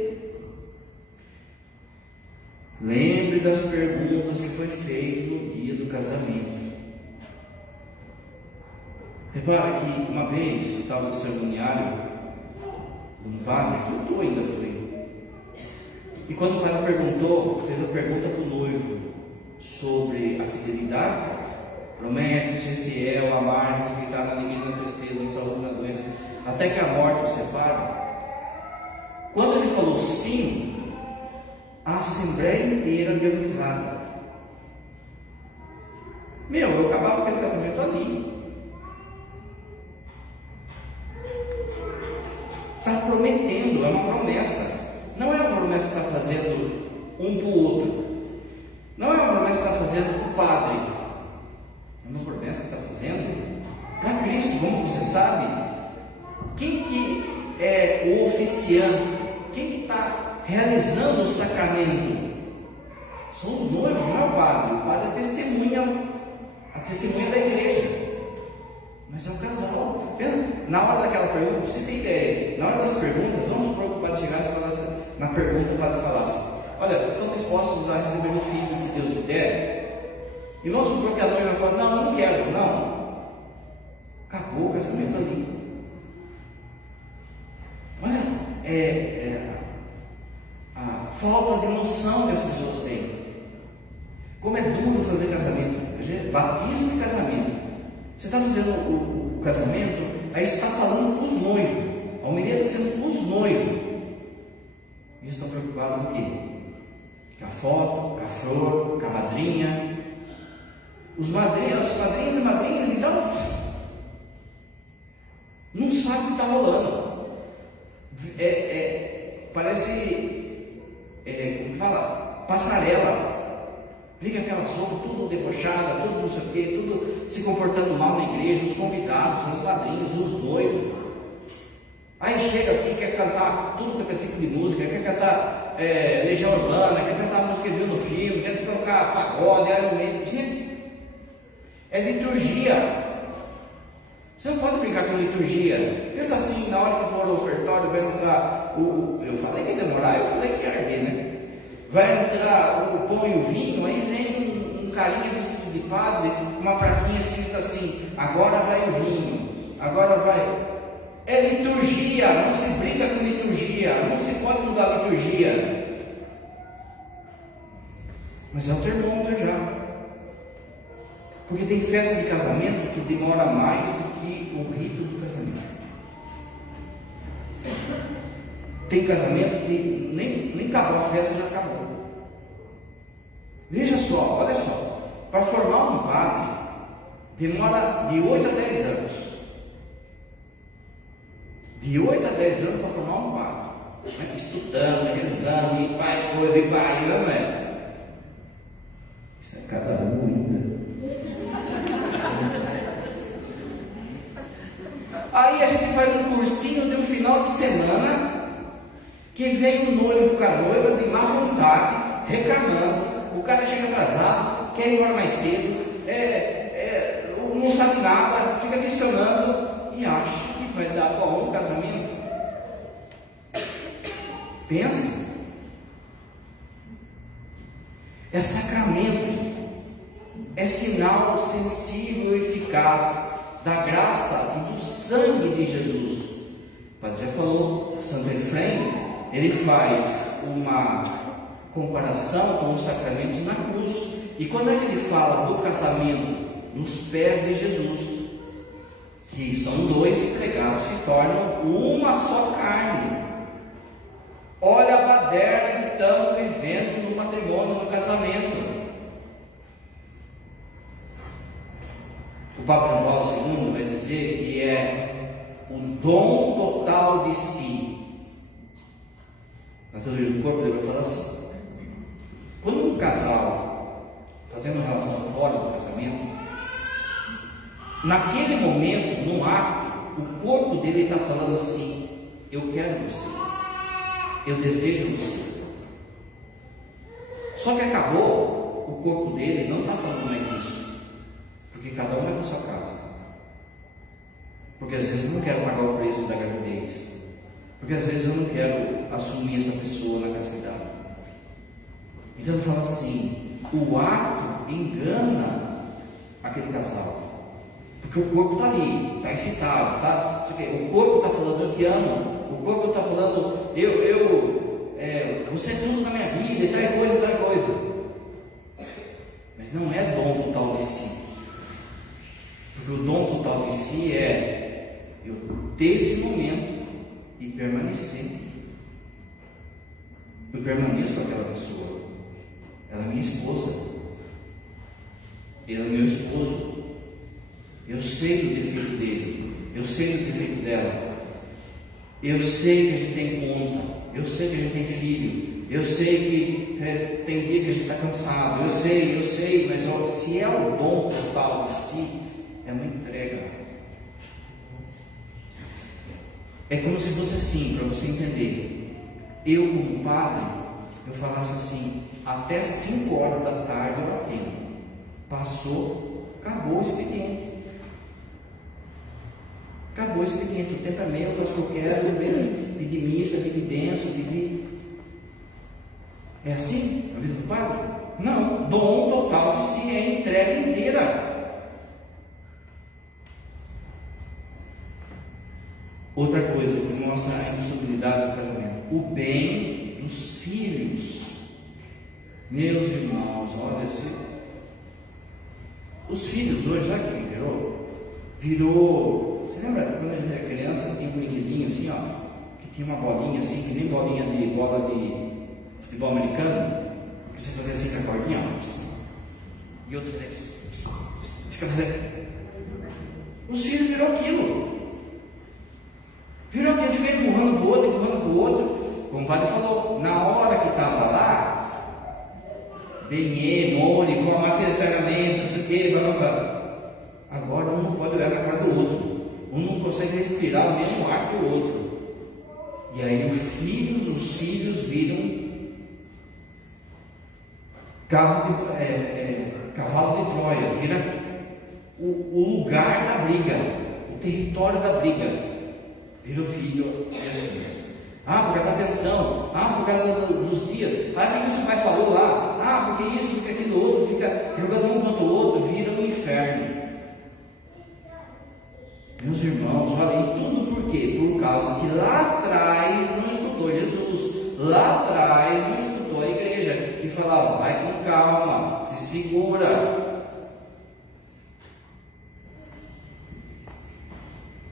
Lembre das perguntas que foi feito no dia do casamento. Repara que uma vez eu estava no cerimoniário de um padre, que eu ainda fui. E quando o padre fez a pergunta para o noivo sobre a fidelidade, promete ser fiel, amar, respeitar na alegria, na tristeza, na saúde, na doença, até que a morte o separe. Quando ele falou sim, a assembleia inteira deu risada. Eu acabava aquele casamento ali. Está prometendo, é uma promessa. Não é uma promessa que está fazendo um para o outro. Não é uma promessa que está fazendo para o padre. É uma promessa que está fazendo para Cristo. Como você sabe, quem que é o oficiante? Quem que está realizando o sacramento? São os noivos, não é o padre. O padre é a testemunha da igreja. Mas é um casal. Na hora daquela pergunta, você tem ideia, na hora das perguntas, vamos supor que o padre chegasse e falasse, na pergunta o padre falasse: olha, estão dispostos a receber o filho que Deus lhe der? E vamos supor que a noiva vai falar: não quero, não. Acabou o casamento ali. Olha, a falta de noção que as pessoas têm. Como é duro fazer casamento, batismo e casamento. Você está fazendo o casamento, aí você está falando para os noivos. A homilia está sendo para os noivos. E eles estão preocupados com o quê? Com a foto, com a flor, com a madrinha. Os padrinhos e madrinhas, então, não sabem o que está rolando. Parece, como fala, passarela. Fica aquela sopa, tudo debochada, tudo não sei o quê, tudo se comportando mal na igreja, os convidados, os padrinhos, os noivos. Aí chega aqui, quer cantar tudo quanto é tipo de música, quer cantar Legião Urbana, quer cantar a música que viu no filme, quer tocar pagode, Iron Maiden. Gente, é liturgia. Você não pode brincar com liturgia. Pensa assim, na hora que for o ofertório, vai entrar eu falei que ia demorar, eu falei que ia arder, né? Vai entrar o pão e o vinho, aí vem um carinha vestido de padre, uma plaquinha escrita assim: agora vai o vinho, agora vai. É liturgia, não se brinca com liturgia, não se pode mudar a liturgia. Mas é o termômetro já. Porque tem festa de casamento que demora mais do que o rito do casamento. Tem casamento que nem acabou a festa, já acabou. Veja só, olha só. Para formar um padre, demora de 8 a 10 anos. De 8 a 10 anos para formar um padre. Estudando, rezando, e vai, coisa, e vai, não é? Isso é cada um ainda. Aí a gente faz um cursinho de um final de semana, que vem o noivo com a noiva de má vontade, reclamando. O cara chega atrasado, quer ir embora mais cedo, não sabe nada, fica questionando e acha que vai dar bom o casamento. Pensa. É sacramento, é sinal sensível e eficaz da graça e do sangue de Jesus. O padre já falou, Santo Efrem, ele faz uma comparação com os sacramentos na cruz. E quando é que ele fala do casamento? Nos pés de Jesus, que são dois e pregados se tornam uma só carne. Olha a baderna que estamos vivendo no matrimônio, no casamento. O Papa João Paulo II vai dizer que é o dom total de si. Na teoria do corpo, ele vai falar assim: quando um casal está tendo uma relação fora do casamento, naquele momento, no ato, o corpo dele está falando assim: eu quero você, eu desejo você. Só que acabou, o corpo dele não está falando mais isso, porque cada um vai para sua casa. Porque às vezes eu não quero pagar o preço da gravidez, porque às vezes eu não quero assumir essa pessoa na castidade. Então ele fala assim: o ato engana aquele casal. Porque o corpo está ali, está excitado, tá? O corpo está falando: eu te amo. O corpo está falando: você é tudo na minha vida, e tal coisa, e tal coisa. Mas não é dom total de si. Porque o dom total de si é eu ter esse momento e permanecer. Eu permaneço com aquela pessoa. Ela é minha esposa. Ele é meu esposo. Eu sei o defeito dele, eu sei o defeito dela, eu sei que a gente tem conta, eu sei que a gente tem filho, eu sei que tem dia que a gente está cansado, eu sei, mas se é o dom total de si, é uma entrega. É como se fosse assim, para você entender. Eu, como padre, eu falasse assim: até 5 horas da tarde eu atendo. Passou, acabou o expediente. Acabou o expediente, o tempo é meu, eu faço o que eu quero, eu venho pedir missa, pedir bênção, pedir. É assim a vida do padre? Não, dom total de si é entrega inteira. Outra coisa que mostra a indissolubilidade do casamento: o bem dos filhos. Meus irmãos, olha assim, os filhos hoje, sabe o que virou. Você lembra quando a gente era criança, tinha um brinquedinho assim, ó, que tinha uma bolinha assim, que nem bola de futebol americano, que você fazia assim com a cordinha, e outro fica fazendo. Os filhos virou aquilo. Fica empurrando para o outro. Como o padre falou, na hora que estava lá, benê, more, formato eternamente, isso aqui, blá blá blá. Agora um não pode olhar na cara do outro. Um não consegue respirar o mesmo ar que o outro. E aí os filhos viram cavalo de Troia, vira o lugar da briga. O território da briga, vira o filho e as filhas. Por causa da pensão, por causa dos dias, o que o pai falou lá, porque isso, porque aquilo outro, fica jogando um contra o outro, vira um inferno. Meus irmãos, olhem, tudo por quê? Por causa que lá atrás não escutou Jesus, lá atrás não escutou a igreja, que falava, vai com calma, se segura.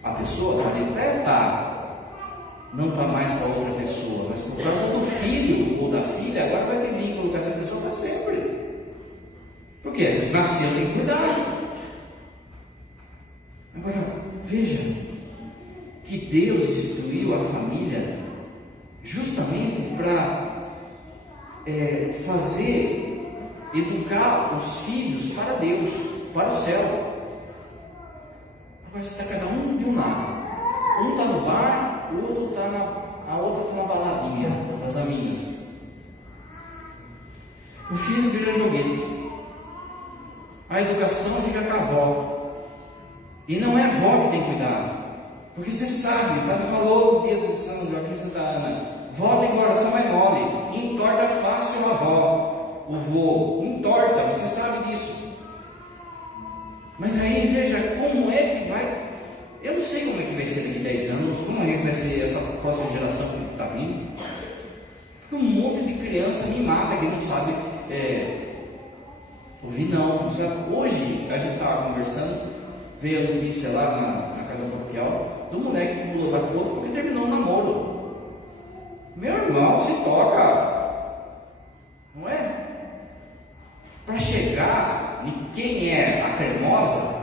A pessoa pode até não está mais com a outra pessoa, mas por causa do filho ou da filha, agora vai ter vínculo com essa pessoa para sempre. Por quê? Nasceu, tem que cuidar. Agora, veja que Deus instituiu a família justamente para educar os filhos para Deus, para o céu. Agora está cada um de um lado. Um está no bar, o outro a outra está na baladinha das amigas. O filho vira joguete. A educação fica com a avó. E não é a avó que tem que cuidar. Porque você sabe, o padre falou no dia de São Joaquim e Santa Ana, vó tem coração mais mole, entorta fácil a avó, o vô, entorta, você sabe disso. Mas aí veja como é que vai. Eu não sei como é que vai ser daqui a 10 anos, como é que vai ser essa próxima geração que está vindo. Porque um monte de criança mimada que não sabe ouvir não sabe. Hoje a gente estava conversando, veio a notícia lá na casa paroquial do moleque que pulou da conta porque terminou o namoro. Meu irmão, se toca, não é? Para chegar em quem é a cremosa,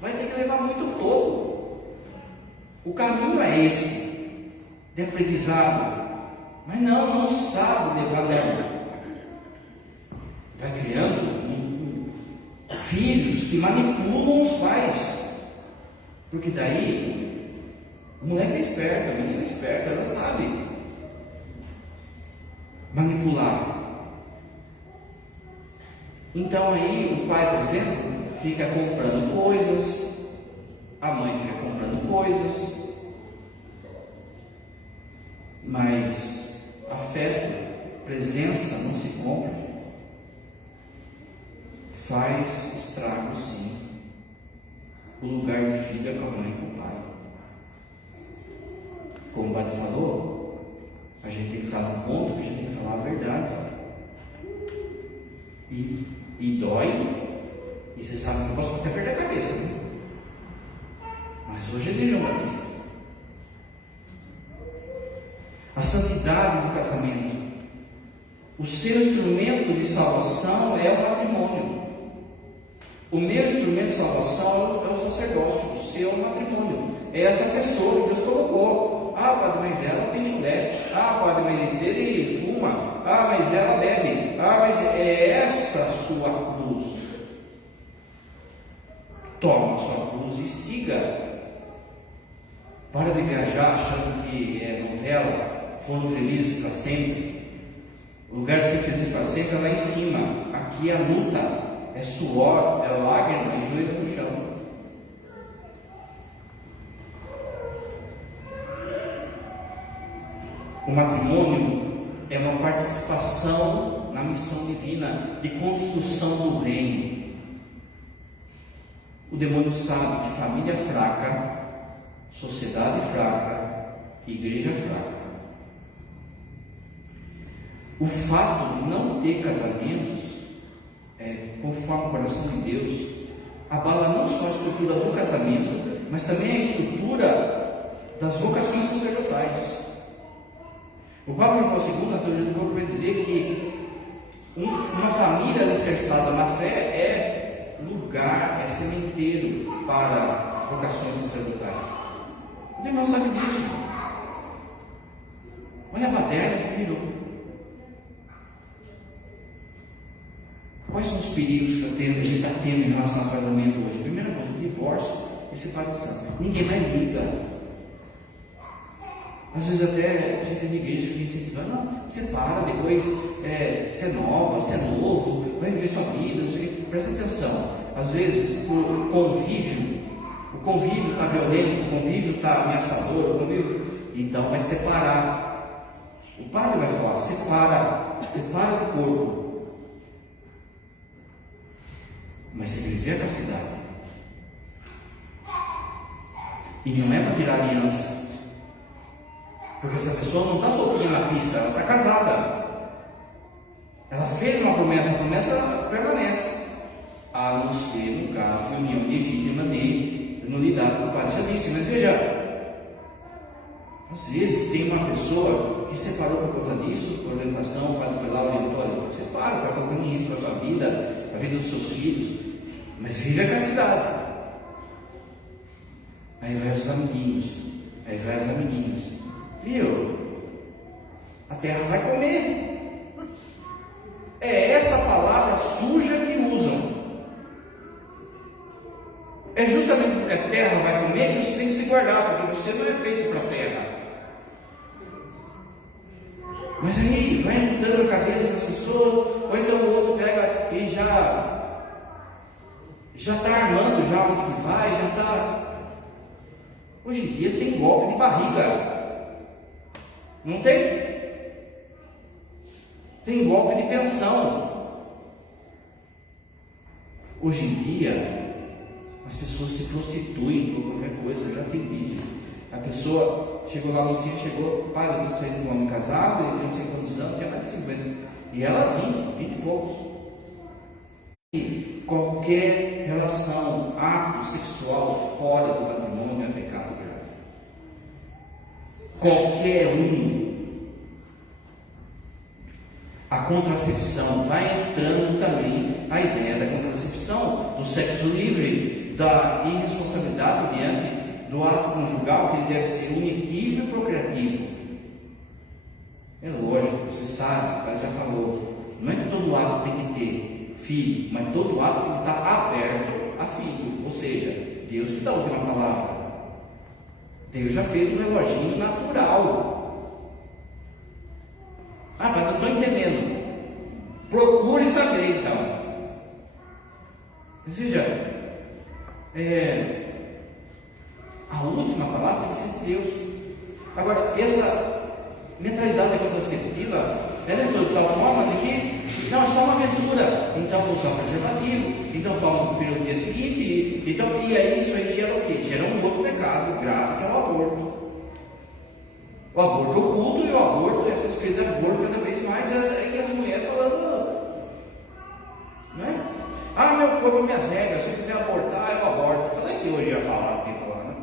vai ter que levar muito fogo. O caminho é esse, de aprendizado, mas não sabe levar leva. Vai criando filhos que manipulam os pais, porque daí o moleque é esperto, a menina é esperta, ela sabe manipular. Então aí o pai, por exemplo, fica comprando coisas, a mãe fica comprando coisas, mas afeto, presença não se compra. Faz estrago sim. O lugar de filho é com a mãe e com o pai. Como o padre falou, a gente tem que estar no ponto que a gente tem que falar a verdade. E dói. E você sabe que eu posso até perder a cabeça, né? Mas hoje é de João Batista. A santidade do casamento. O seu instrumento de salvação é o matrimônio. O meu instrumento de salvação é o sacerdócio. O seu é o matrimônio. É essa pessoa que Deus colocou. Padre, mas ela tem chulé. Padre, mas ele fuma. Mas ela bebe. Mas é essa a sua cruz. Toma a sua cruz e siga. Para de viajar achando que é novela, foram felizes para sempre. O lugar de ser feliz para sempre é lá em cima. Aqui é a luta, é suor, é lágrima e joelho no chão. O matrimônio é uma participação na missão divina de construção do reino. O demônio sabe que família fraca, sociedade fraca, igreja fraca. O fato de não ter casamentos, conforme o coração de Deus, abala não só a estrutura do casamento, mas também a estrutura das vocações sacerdotais. O Papa João II, na teologia do corpo, vai dizer que uma família alicerçada na fé é lugar, é cemitério para vocações sacerdotais. O irmão sabe disso. Olha a baderna que virou. Quais são os perigos que a gente está tendo em relação ao casamento hoje? Primeira coisa, o divórcio e separação. Ninguém mais liga. Às vezes até a gente na igreja fica incentivando, não, separa, depois você é nova, você é novo, vai viver sua vida, não sei o que. Presta atenção. Às vezes o convívio está violento, o convívio está ameaçador, o convívio, então vai separar. O padre vai falar, separa do corpo. Mas você tem que viver a castidade. E não é para tirar aliança. Porque essa pessoa não está soltinha na pista, ela está casada. Ela fez uma promessa, a promessa permanece. A não ser no caso de união legítima de nulidade do padre Santíssimo. Mas veja, às vezes tem uma pessoa que separou por conta disso, por orientação, o padre foi lá, orientou, olha, separa, está colocando em risco a sua vida, a vida dos seus filhos, mas vive a castidade. Ao invés dos amiguinhos, ao invés das amiguinhas, viu? A terra vai comer. É essa palavra suja que usam. É justamente porque a terra vai comer que você tem que se guardar, porque você não é feito para a terra. Mas aí vai entrando a cabeça das pessoas, ou então o outro pega e já está armando já onde que vai, já está. Hoje em dia tem golpe de barriga. Não tem? Tem golpe de pensão. Hoje em dia, as pessoas se prostituem por qualquer coisa, já tem vídeo. A pessoa chegou lá no sítio, chegou, pai, eu estou saindo de um homem casado, ele tem não sei quantos anos, tinha mais de 50. E ela 20 e poucos. E qualquer relação, ato sexual fora do matrimônio é pecado grave. Qualquer um. A contracepção vai entrando também a ideia da contracepção, do sexo livre, da irresponsabilidade diante do ato conjugal, que ele deve ser unitivo e procriativo. É lógico, você sabe, ela já falou, não é que todo ato tem que ter filho, mas todo ato tem que estar aberto a filho, ou seja, Deus que dá a última palavra. Deus já fez um reloginho natural. Ah, mas não estou entendendo. Procure saber então. Ou seja, a última palavra tem que ser de Deus. Agora, essa mentalidade contraceptiva, ela entrou de tal forma de que não, é só uma aventura. Então vou usar um preservativo, então toma pelo dia seguinte, e aí isso aí gera o quê? Gera um outro pecado grave, que é o aborto. O aborto oculto e o aborto, essa escrita de aborto cada vez mais é as mulheres falando, não é? Ah, meu corpo, minhas regras, se eu quiser abortar, eu aborto. Falei que hoje ia falar, tem que falar, né?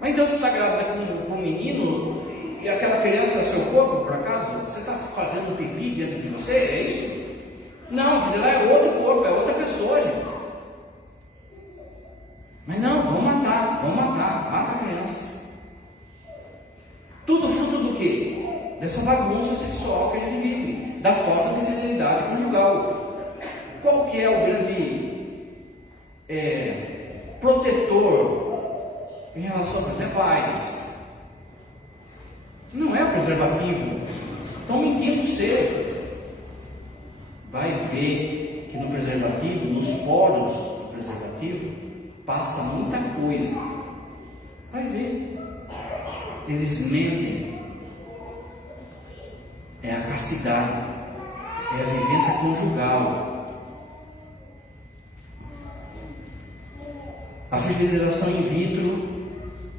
Mas então você está grávida com um menino e aquela criança é seu corpo, por acaso? Você está fazendo pipi dentro de você? É isso? Não, porque lá é outro corpo, é outra pessoa, gente. Mas não, vamos matar, mata a criança. Tudo fruto do quê? Dessa bagunça sexual que a gente vive, da falta de fidelidade conjugal. Qual que é o grande protetor em relação, por exemplo, a AIDS? Não é o preservativo. Estão mentindo você. Vai ver que no preservativo, nos poros do preservativo, passa muita coisa. Vai ver. Eles mentem. É a castidade, é a vivência conjugal, a fertilização in vitro,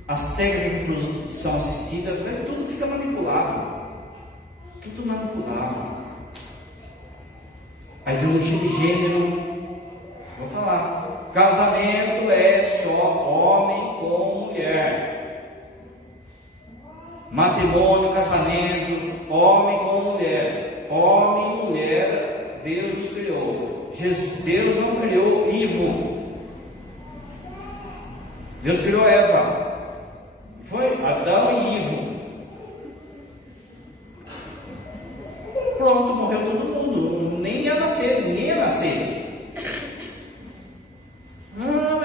as técnicas de reprodução assistida, tudo fica manipulável. Tudo manipulável. A ideologia de gênero, vou falar, casamento é só homem com mulher. Matrimônio, casamento, homem com mulher. Homem e mulher, Deus os criou. Deus não criou Ivo. Deus criou Eva. Foi Adão e Ivo. Pronto, morreu todo mundo. Nem ia nascer, ninguém ia nascer. Não,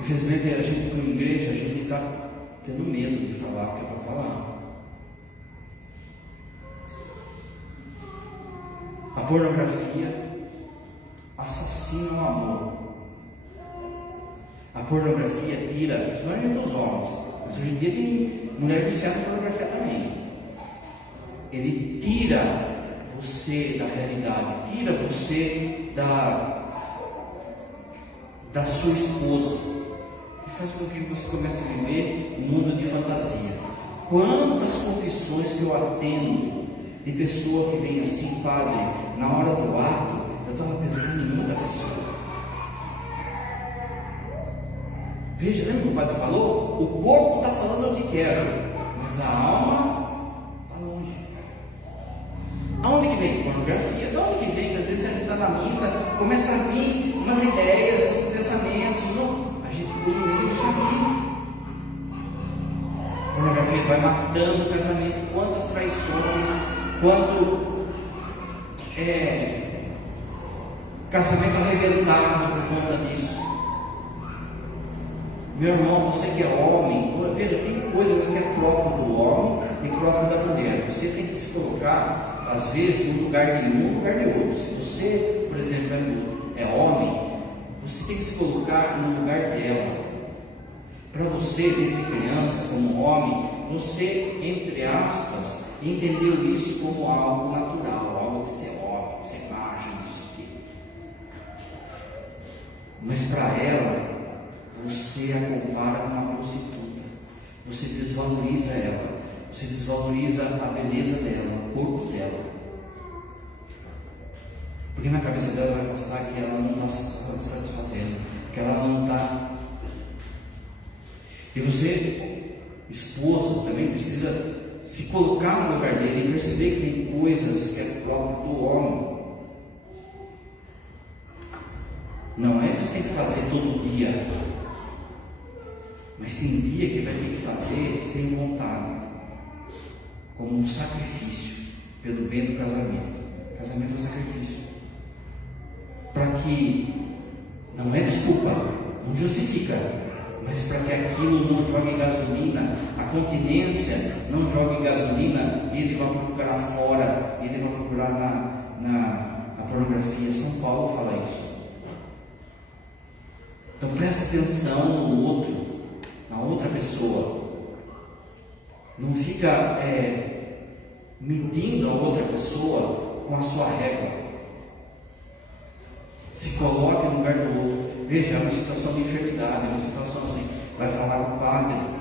infelizmente a gente como igreja, a gente está tendo medo de falar o que é para falar. A pornografia, as A pornografia tira, principalmente os homens, mas hoje em dia tem mulher viciada em pornografia também. Ele tira você da realidade, tira você da sua esposa e faz com que você comece a viver um mundo de fantasia. Quantas confissões que eu atendo de pessoa que vem assim, padre, na hora do ato, eu estava pensando em outra pessoa. Veja, lembra que o padre falou? O corpo está falando o que quero, mas a alma está longe. Aonde que vem? Pornografia. De onde que vem? Às vezes a gente está na missa, começa a vir umas ideias, pensamentos. Não, a gente evoluiu isso aqui. A pornografia vai matando o casamento. Quantas traições, quanto casamento arrebentado por conta disso. Meu irmão, você que é homem, veja, tem coisas que é próprio do homem e próprio da mulher. Você tem que se colocar, às vezes, no lugar de um, no lugar de outro. Se você, por exemplo, é homem, você tem que se colocar no lugar dela. Para você, desde criança, como homem, você, entre aspas, entendeu isso como algo natural, algo que você é homem, que você é macho, não sei o quê. Mas para ela, você a compara com uma prostituta, você desvaloriza ela, você desvaloriza a beleza dela, o corpo dela, porque na cabeça dela vai passar que ela não está satisfazendo, que ela não está. E você, esposa, também precisa se colocar no lugar dele e perceber que tem coisas que é próprio do homem. Não é que você tem que fazer todo dia, mas tem dia que vai ter que fazer sem vontade, como um sacrifício pelo bem do casamento. Casamento é sacrifício. Para que, não é desculpa, não justifica, mas para que aquilo não jogue gasolina, a continência não jogue gasolina e ele vai procurar fora, ele vai procurar na pornografia. São Paulo fala isso. Então preste atenção no outro, na outra pessoa. Não fica medindo a outra pessoa com a sua régua. Se coloque no lugar do outro. Veja, é uma situação de enfermidade, é uma situação assim. Vai falar com o padre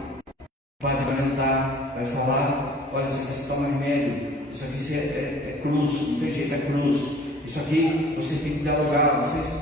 vai andar, vai falar: olha, isso aqui você toma remédio, isso aqui é cruz, não tem jeito, é cruz. Isso aqui vocês têm que dialogar, vocês